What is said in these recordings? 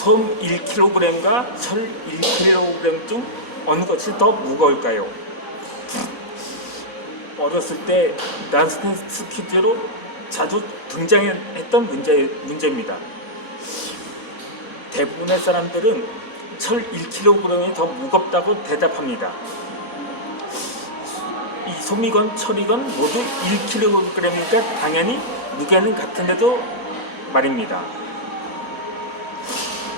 솜 1kg과 철 1kg 중 어느 것이 더 무거울까요? 어렸을 때 난센스 퀴즈로 자주 등장했던 문제입니다. 대부분의 사람들은 철 1kg이 더 무겁다고 대답합니다. 이 솜이건 철이건 모두 1kg이니까 당연히 무게는 같은데도 말입니다.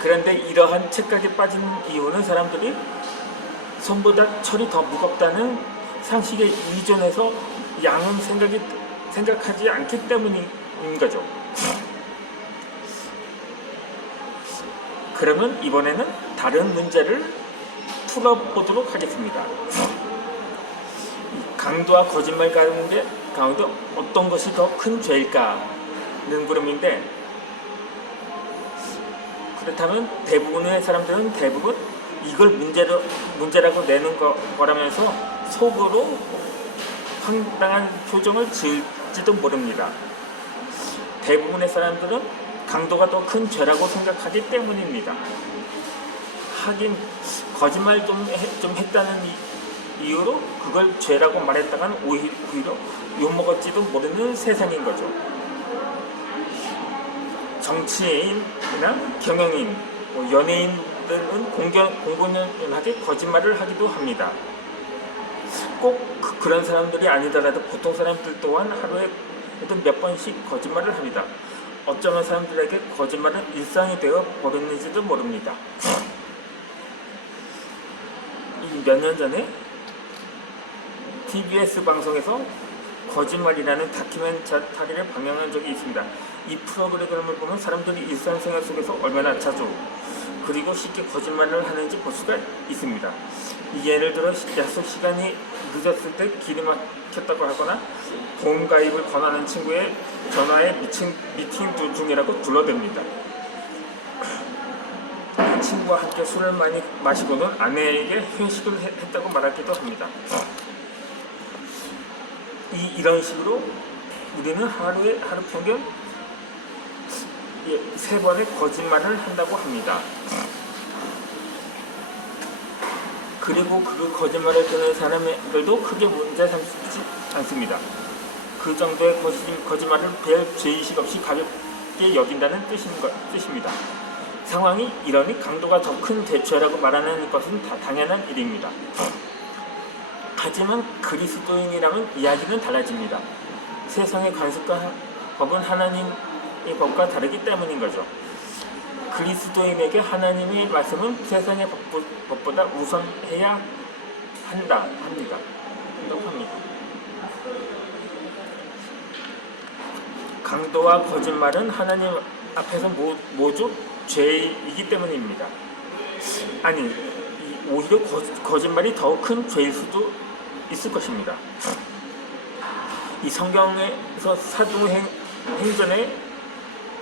그런데 이러한 착각에 빠진 이유는 사람들이 솜보다 철이 더 무겁다는 상식에 의존해서 양은 생각하지 않기 때문인 거죠. 그러면 이번에는 다른 문제를 풀어보도록 하겠습니다. 강도와 거짓말 가운데 어떤 것이 더 큰 죄일까는 물음인데, 그렇다면 대부분의 사람들은 대부분 이걸 문제라고 내는 거라면서 속으로 황당한 표정을 지을지도 모릅니다. 대부분의 사람들은 강도가 더 큰 죄라고 생각하기 때문입니다. 하긴 거짓말 좀 했다는 이유로 그걸 죄라고 말했다간 오히려 욕먹을지도 모르는 세상인 거죠. 정치인이나 경영인, 연예인들은 공공연하게 거짓말을 하기도 합니다. 꼭 그런 사람들이 아니더라도 보통 사람들 또한 하루에 몇 번씩 거짓말을 합니다. 어쩌면 사람들에게 거짓말은 일상이 되어 버렸는지도 모릅니다. 몇 년 전에 TBS 방송에서 거짓말이라는 다큐멘터리를 방영한 적이 있습니다. 이 프로그램을 보면 사람들이 일상생활 속에서 얼마나 자주 그리고 쉽게 거짓말을 하는지 볼 수가 있습니다. 예를 들어 약속 시간이 늦었을 때 길이 막혔다고 하거나 보험 가입을 권하는 친구의 전화에 미팅 중이라고 둘러댑니다. 친구와 함께 술을 많이 마시고는 아내에게 회식을 했다고 말하기도 합니다. 이런 식으로 우리는 하루 평균 3번의 거짓말을 한다고 합니다. 그리고 그 거짓말을 듣는 사람들도 크게 문제 삼지 않습니다. 그 정도의 거짓말을 별 죄의식 없이 가볍게 여긴다는 뜻입니다. 상황이 이러니 강도가 더 큰 죄라고 말하는 것은 다 당연한 일입니다. 하지만 그리스도인이라면 이야기는 달라집니다. 세상의 관습과 법은 하나님의 법과 다르기 때문인 거죠. 그리스도인에게 하나님의 말씀은 세상의 법보다 우선해야 합니다. 강도와 거짓말은 하나님 앞에서 모두 죄이기 때문입니다. 아니, 오히려 거짓말이 더 큰 죄일 수도 있을 것입니다. 이 성경에서 사도행전에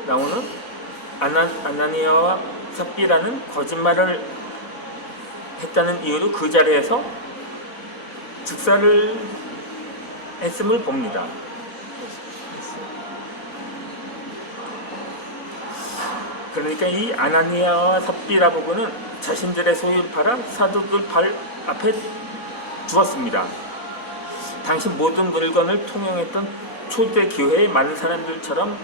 나오는 아나니아와 삽비라는 거짓말을 했다는 이유로 그 자리에서 즉사를 했음을 봅니다. 그러니까 이 아나니아와 삽비라보고는 자신들의 소유를 팔아 사도들 발 앞에 두었습니다. 당시 모든 물건을 통용했던 초대교회의 많은 사람들처럼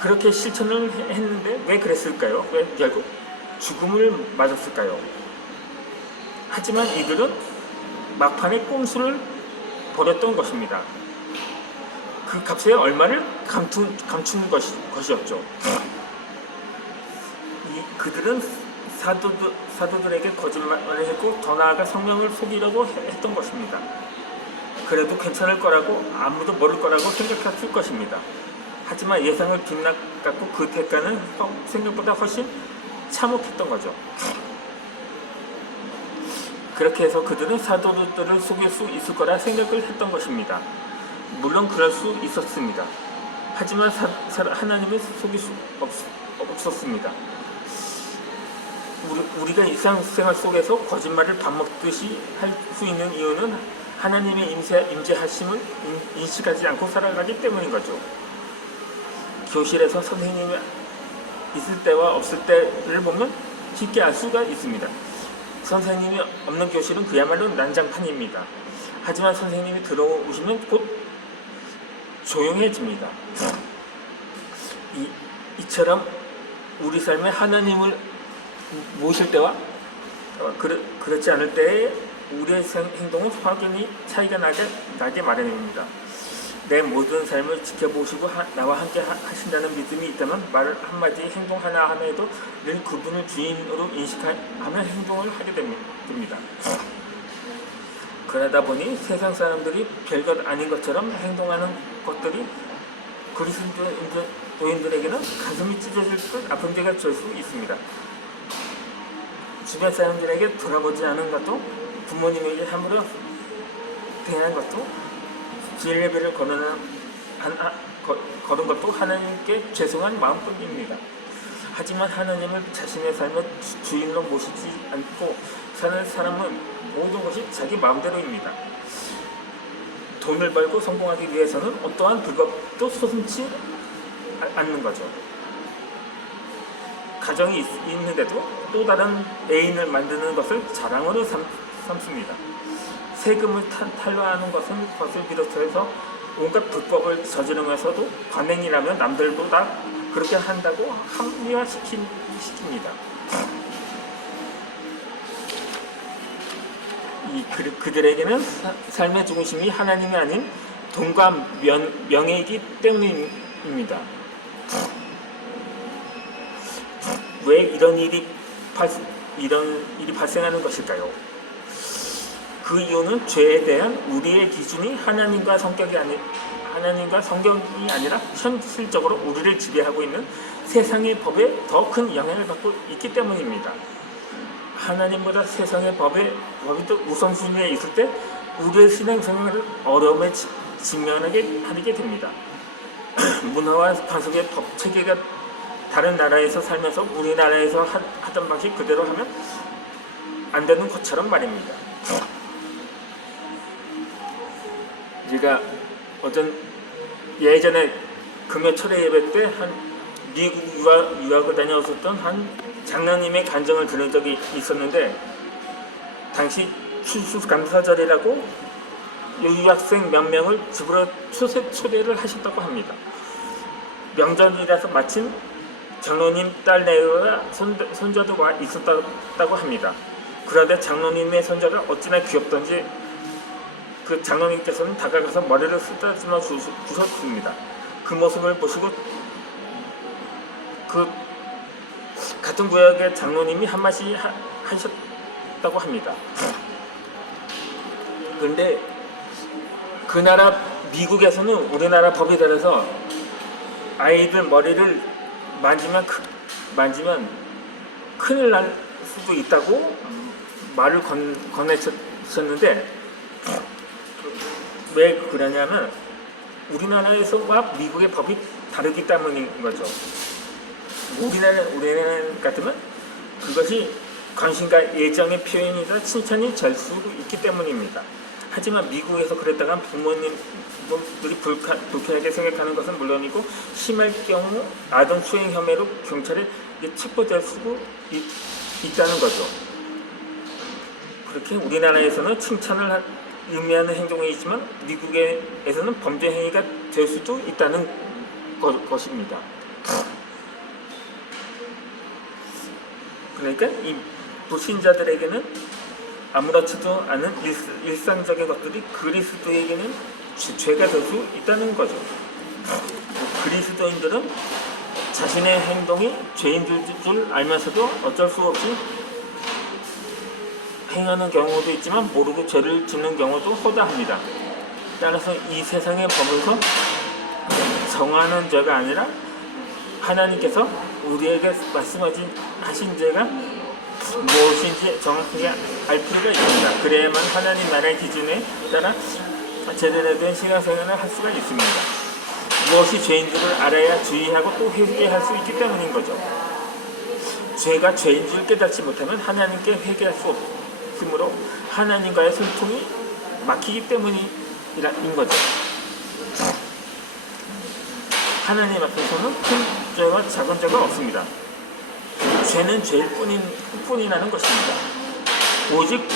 그렇게 실천을 했는데 왜 그랬을까요? 왜 결국 죽음을 맞았을까요? 하지만 이들은 막판에 꼼수를 벌였던 것입니다. 그 값에 얼마를 감춘 것이었죠. 그들은 사도들에게 거짓말을 했고 더 나아가 성령을 속이려고 했던 것입니다. 그래도 괜찮을 거라고, 아무도 모를 거라고 생각했을 것입니다. 하지만 예상을 빗나갔고 그 대가는 생각보다 훨씬 참혹했던 거죠. 그렇게 해서 그들은 사도들을 속일 수 있을 거라 생각을 했던 것입니다. 물론 그럴 수 있었습니다. 하지만 하나님을 속일 수 없었습니다. 우리가 일상생활 속에서 거짓말을 밥 먹듯이 할 수 있는 이유는 하나님의 임재하심을 인식하지 않고 살아가기 때문인 거죠. 교실에서 선생님이 있을 때와 없을 때를 보면 쉽게 알 수가 있습니다. 선생님이 없는 교실은 그야말로 난장판입니다. 하지만 선생님이 들어오시면 곧 조용해집니다. 이처럼 우리 삶에 하나님을 모실 때와 그렇지 않을 때에 우리의 행동은 확연히 차이가 나게 마련입니다. 내 모든 삶을 지켜보시고 나와 함께 하신다는 믿음이 있다면 말 한마디, 행동 하나하나에도 늘 그분을 주인으로 인식하며 행동을 하게 됩니다. 그러다 보니 세상 사람들이 별것 아닌 것처럼 행동하는 것들이 그리스도인들에게는 가슴이 찢어질 듯 아픈 데가 될 수 있습니다. 주변 사람들에게 돌아보지 않은 것도, 부모님에게 함부로 대하는 것도, 진례배를 걸은 것도 하나님께 죄송한 마음뿐입니다. 하지만 하나님을 자신의 삶의 주인으로 모시지 않고 사는 사람은 모든 것이 자기 마음대로입니다. 돈을 벌고 성공하기 위해서는 어떠한 불법도 서슴지 않는 거죠. 가정이 있는데도 또 다른 애인을 만드는 것을 자랑으로 삼습니다. 세금을 탈루하는 것을 비롯해서 온갖 불법을 저지르면서도 관행이라면 남들도 다 그렇게 한다고 합리화시킵니다. 그들에게는 삶의 중심이 하나님이 아닌 돈과 명예이기 때문입니다. 왜 이런 일이 발생하는 것일까요? 그 이유는 죄에 대한 우리의 기준이 하나님과 성경이 아니라 현실적으로 우리를 지배하고 있는 세상의 법에 더 큰 영향을 받고 있기 때문입니다. 하나님보다 세상의 법이 더 우선순위에 있을 때 우리의 신앙생활을 어려움에 직면하게 됩니다. 문화와 관습의 법 체계가 다른 나라에서 살면서 우리나라에서 하던 방식 그대로 하면 안 되는 것처럼 말입니다. 제가 예전에 금요철회 예배 때 한 미국 유학을 다녀왔었던 한 장로님의 간증을 들은 적이 있었는데, 당시 추수감사절이라고 유학생 몇 명을 집으로 초대를 하셨다고 합니다. 명절이라서 마침 장로님 딸 내외와 손자도 와 있었다고 합니다. 그런데 장로님의 손자가 어찌나 귀엽던지 그 장로님께서는 다가가서 머리를 쓰다듬어 주셨습니다. 그 모습을 보시고 그 같은 구역의 장로님이 한마디 하셨다고 합니다. 그런데 그 나라 미국에서는 우리나라 법에 따라서 아이들 머리를 만지면 큰일 날 수도 있다고 말을 건네셨는데, 왜 그러냐면 우리나라에서와 미국의 법이 다르기 때문인 거죠. 우리나라 같으면 그것이 관심과 애정의 표현이다 칭찬이 될 수 있기 때문입니다. 하지만 미국에서 그랬다간 부모님들이 불쾌하게 생각하는 것은 물론이고 심할 경우 아동 수행 혐의로 경찰에 체포될 수도 있다는 거죠. 그렇게 우리나라에서는 칭찬을 의미하는 행동이지만 미국에서는 범죄 행위가 될 수도 있다는 것입니다. 그러니까 이 불신자들에게는 아무렇지도 않은 일상적인 것들이 그리스도에게는 죄가 될 수 있다는 거죠. 그리스도인들은 자신의 행동이 죄인들 줄 알면서도 어쩔 수 없이 행하는 경우도 있지만 모르고 죄를 짓는 경우도 허다합니다. 따라서 이 세상의 법에서 정하는 죄가 아니라 하나님께서 우리에게 말씀하신 죄가 무엇인지 정확하게 알 필요가 있습니다. 그래야만 하나님 나라의 기준에 따라 제대로 된 신앙생활을 할 수가 있습니다. 무엇이 죄인 줄을 알아야 주의하고 또 회개할 수 있기 때문인 거죠. 죄가 죄인 줄 깨닫지 못하면 하나님께 회개할 수 없으므로 하나님과의 소통이 막히기 때문인 거죠. 하나님 앞에서는 큰 죄와 작은 죄가 없습니다. 죄는 죄일 뿐이라는 것입니다. 오직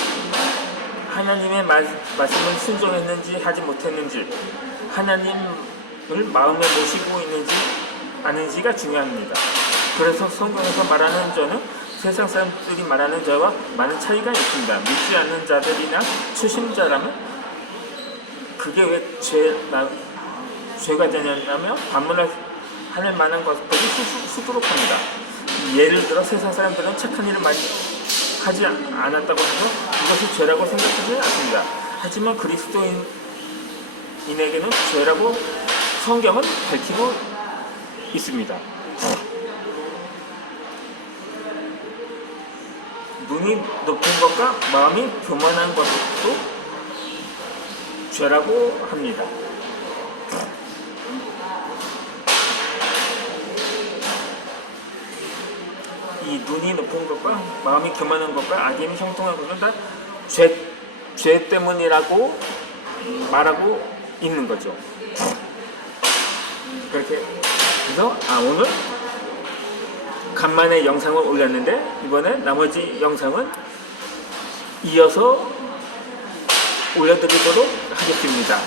하나님의 말씀을 순종했는지 하지 못했는지, 하나님을 마음에 모시고 있는지 아닌지가 중요합니다. 그래서 성경에서 말하는 죄는 세상 사람들이 말하는 죄와 많은 차이가 있습니다. 믿지 않는 자들이나 초심자라면 그게 왜 죄가 되냐면 반문을 할 만한 것들이 수두룩합니다. 예를 들어 세상 사람들은 착한 일을 많이 하지 않았다고 해서 그것이 죄라고 생각하지 않습니다. 하지만 그리스도인에게는 죄라고 성경은 밝히고 있습니다. 눈이 높은 것과 마음이 교만한 것도 죄라고 합니다. 이 눈이 높은 것과 마음이 교만한 것과 악임이 형통한 것은 다 죄 때문이라고 말하고 있는 거죠. 그렇게 해서 오늘 간만에 영상을 올렸는데 이번에 나머지 영상은 이어서 올려드리도록 하겠습니다.